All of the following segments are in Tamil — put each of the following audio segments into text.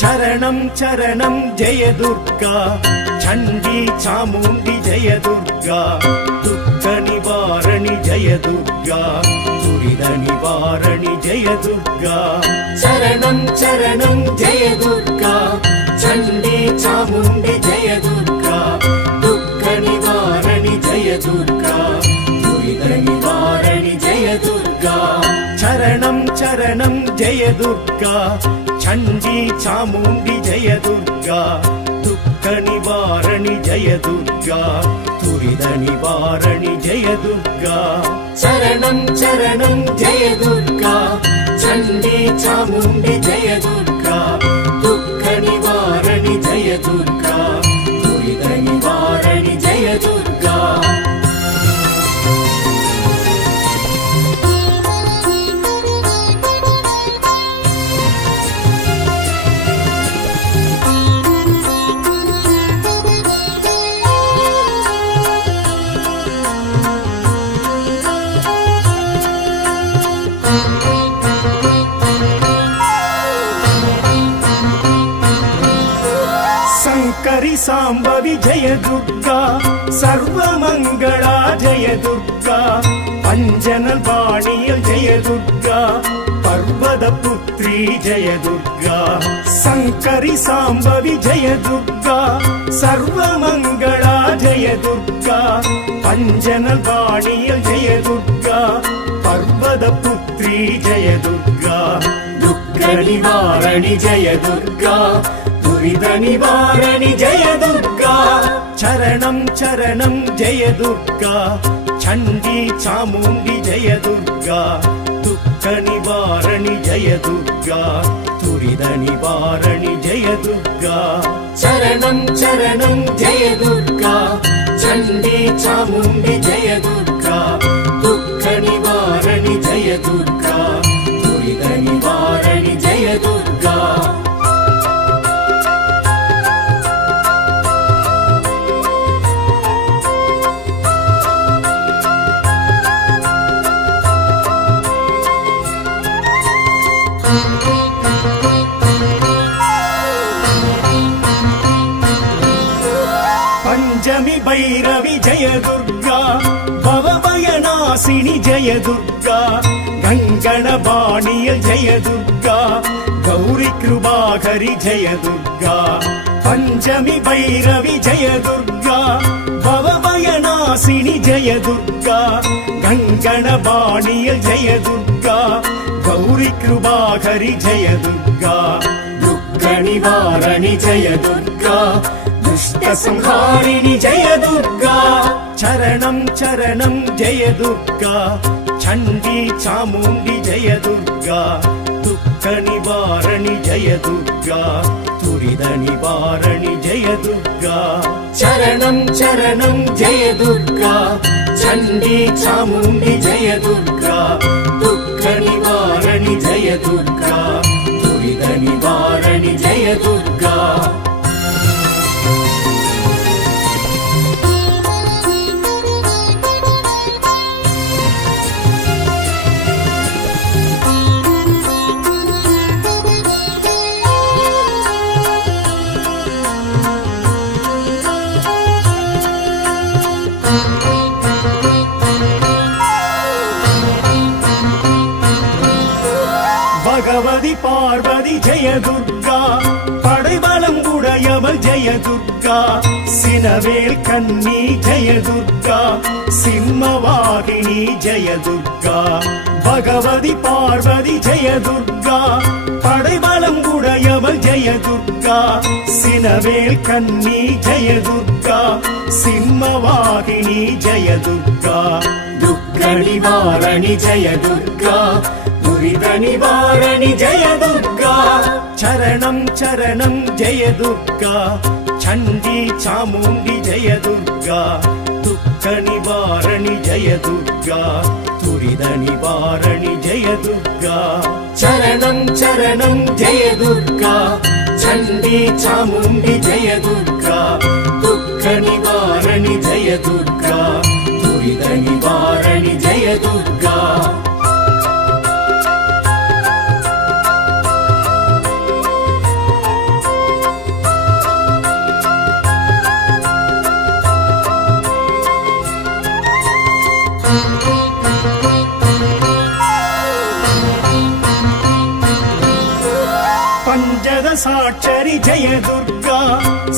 चरणं चरणं जय दुर्गा चण्डी चामुण्डी जय दुर्गा दुःख निवारणि जय दुर्गा दुरित निवारणि जय दुर्गा चरणं चरणं जय दुर्गा चण्डी चामुण्डी जय दुर्गा दुःख निवारणि जय दुर्गा दुरित निवारणि जय दुर्गा चरणं चरणं जय दुर्गा चण्डी चामुण्डी जय दुर्गा दुःख निवारणि जय दुर्गा दुरित निवारणि जय दुर्गा चरणं चरणं जय दुर्गा चण्डी चामुण्डी जय दुर्गा दुःख निवारणि जय दुर्गा दुरित निवारणि जय दुर्गा शंकरी सांबवी जय दुर्गा सर्वमंगला जय दुर्गा पंजनल वाणियल जय दुर्गा पर्वत पुत्री जय दुर्गा शंकरी सांबवी जय दुर्गा सर्वमंगला जय दुर्गा पंजनल वाणियल जय दुर्गा पर्वत पुत्री जय दुर्गा दुःख निवारणि जय दुर्गा दुरित निवारणि जय दुर्गा चरणं चरणं जय दुर्गा चण्डी चामुण्डी जय दुर्गा दुःख निवारणि जय दुर्गा दुरित निवारणि जय दुर्गा चरणं चरणं जय दुर्गा चण्डी चामुण्डी जय दुर्गा दुःख निवारणि जय दुर्गा दुरित निवारणि जय दुर्गा पंचमी भैरवी जय दुर्गा भवभयनाशिनी जय दुर्गा गंगणबाणिय जय दुर्गा गौरी कृपाकरी जय दुर्गा पंचमी भैरवी जय दुर्गा भवभयनाशिनी जय दुर्गा गंगणबाणिय जय दुर्गा गौरी कृपाकरी जय दुर्गा दुःख निवारणि जय दुर्गा दुष्ट संहारिणि जय दुर्गा चरणं चरणं जय दुर्गा चण्डी चामुण्डी जय दुर्गा दुःख निवारणि जय दुर्गा दुरित निवारणि जय दुर्गा चरणं चरणं जय दुर्गा चण्डी चामुण्डी जय दुर्गा दुःख निवारणि जय दुर्गा दुरित निवारणि जय दुर्गा भगवती पार्वती जय दुर्गा पடைபலம் உடையவள் जय दुर्गा सिनवेल कन्नी जय दुर्गा सिंहवाहिनी जय दुर्गा भगवती पार्वती जय दुर्गा पடைபலம் உடையவள் जय दुर्गा सिनवेल कन्नी जय दुर्गा सिंहवाहिनी जय दुर्गा दुःख निवारणि जय दुर्गा दुरित निवारणि जय दुर्गा चरणं चरणं जय दुर्गा चण्डी चामुण्डी जय दुर्गा दुःख निवारणि जय दुर्गा दुरित निवारणि जय दुर्गा चरणं चरणं जय दुर्गा चण्डी चामुण्डी जय दुर्गा दुःख निवारणि जय दुर्गा दुरित निवारणि जय दुर्गा பஞ்சதசாட்சரி ஜெய துர்கா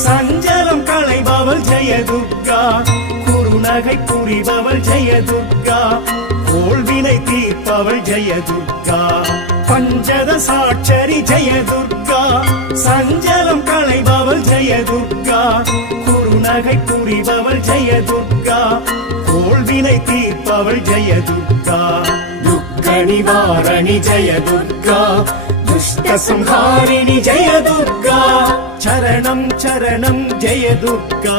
சஞ்சலம் களைபவள் ஜெய துர்கா குறுநகை புரிபவள் ஜெய துர்கா கோள்வினை தீர்ப்பவள் ஜெய துர்கா பஞ்சதசாட்சரி ஜெய துர்கா சஞ்சலம் களைபவள் ஜெய துர்கா குறுநகை புரிபவள் ஜெய துர்கா கோள்வினை தீர்ப்பவள் ஜெய துர்கா துக்க நிவாரணி ஜெய துர்கா துஷ்ட சம்ஹாரிணி ஜெய துர்கா சரணம் சரணம் ஜெய துர்கா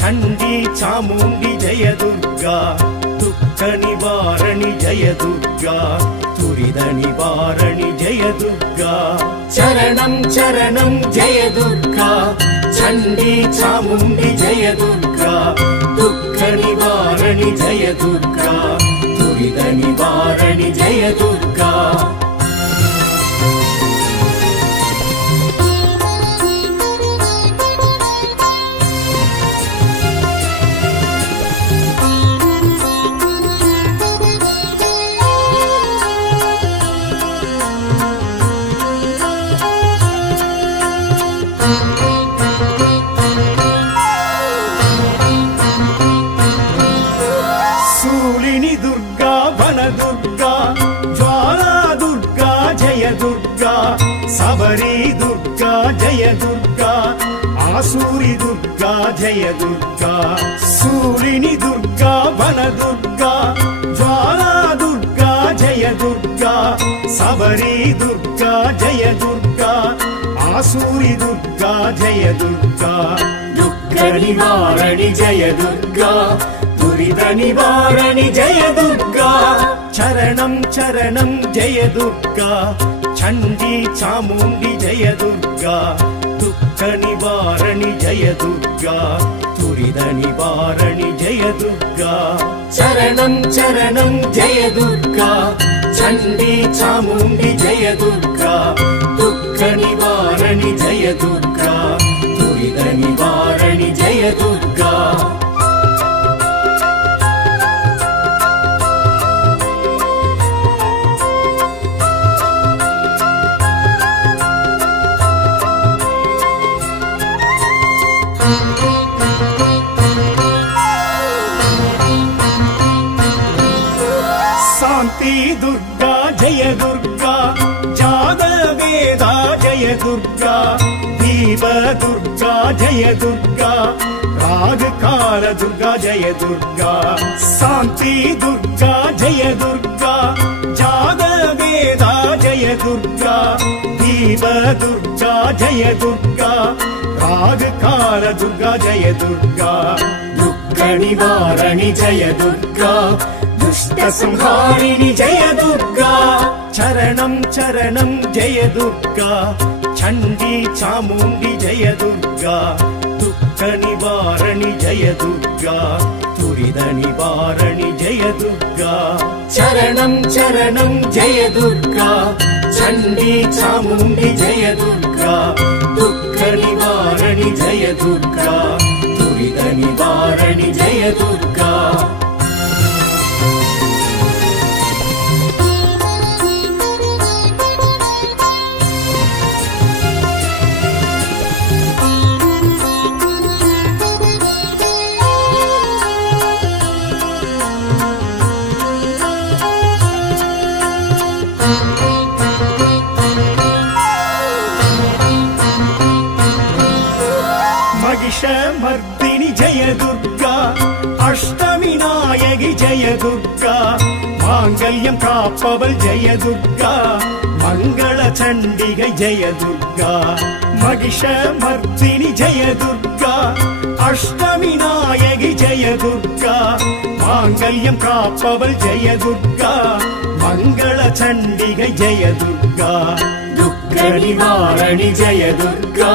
சண்டி சாமுண்டி ஜெய துர்கா துக்க நிவாரணி ஜெய துர்கா துரித நிவாரணி ஜெய துர்கா சரணம் சரணம் ஜெய துர்கா சண்டி சாமுண்டி ஜெய துர்கா துக்க நிவாரணி ஜெய துர்கா துரித நிவாரணி ஜெய துர்கா சூலினி துர்கா வன துர்கா ஜ்வாலா துர்கா ஜெய துர்கா சபரி துர்கா ஜெய துர்கா ஆசூரி துர்கா ஜெய துர்கா சூலினி துர்கா வன துர்கா ஜ்வாலா துர்கா ஜெய துர்கா சபரி துர்கா ஜெய துர்கா ஆசூரி துர்கா ஜெய துர்கா துக்க நிவாரணி ஜெய துர்கா துரித நிவாரணி ஜெய துர்கா சரணம் சரணம் ஜெய துர்கா சண்டி சாமுண்டி ஜெய துர்கா துக்க நிவாரணி ஜெய துர்கா துரித நிவாரணி ஜெய துர்கா சரணம் சரணம் ஜெய துர்கா சண்டி சாமுண்டி ஜெய துர்கா துக்க நிவாரணி ஜெய துர்கா துரித நிவாரணி ஜெய துர்கா சாந்தி துர்கா ஜெய துர்கா ஜாத வேதா ஜெய துர்கா தீப துர்கா ஜெய துர்கா ராகு கால துர்கா ஜெய துர்கா சாந்தி துர்கா ஜெய துர்கா ஜாத வேதா ஜெய துர்கா தீப துர்கா ஜெய துர்கா ராகு கால துர்கா ஜெய துர்கா துக்க நிவாரணி ஜெய துர்கா துஷ்ட சம்ஹாரிணி ஜெய துர்கா சரணம் சரணம் ஜெய துர்கா சண்டி சாமுண்டி ஜெய துர்கா துக்க நிவாரணி ஜெய துர்கா துரித நிவாரணி ஜெய துர்கா சரணம் சரணம் ஜெய துர்கா சண்டி சாமுண்டி ஜெய துர்கா துக்க நிவாரணி ஜெய துர்கா துரித நிவாரணி ஜெய துர்கா மகிஷமர்தினி ஜெய துர்கா அஷ்டமி நாயகி ஜெய துர்கா மாங்கல்யம் காப்பவள் ஜெய துர்கா மங்கள சண்டிகை ஜெய துர்கா மகிஷமர்தினி ஜெய துர்கா அஷ்டமி நாயகி ஜெய துர்கா மாங்கல்யம் காப்பவள் ஜெய துர்கா மங்கள சண்டிகை ஜெய துர்கா துக்க நிவாரணி ஜெய துர்கா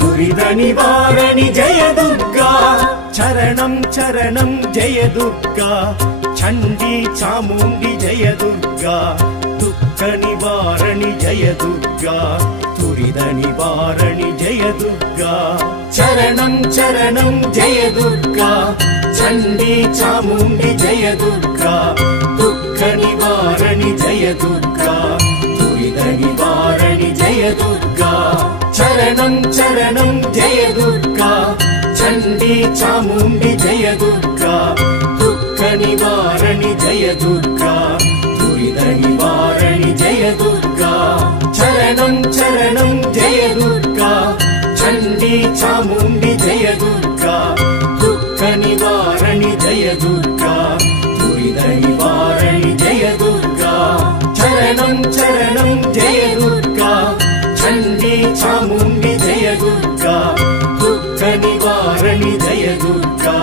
துரித நிவாரணி ஜெய துர்கா சரணம் சரணம் ஜெய துர்கா சண்டி சாமுண்டி ஜெய துர்கா துக்க நிவாரணி ஜெய துர்கா துரித நிவாரணி ஜெய துர்கா சரணம் சரணம் ஜெய துர்கா சண்டி சாமுண்டி ஜெய துர்கா துக்க நிவாரணி ஜெய துர்கா துரித దురిత నివారణి జయ దుర్గా చరణం చరణం జయ దుర్గా చండీ చాముండి జయ దుర్గా దుఃఖ నివారణి జయ దుర్గా దురిత నివారణి జయ దుర్గా చరణం చరణం జయ దుర్గా చండీ చాముండి జయ దుర్గా దుఃఖ నివారణి జయ దుర్గా దురిత నివారణి జయ దుర్గా చరణం చరణం జయ దుర్గా చండీ చాముండి జయ దుర్గా దుఃఖ నివారణి జయ దుర్గా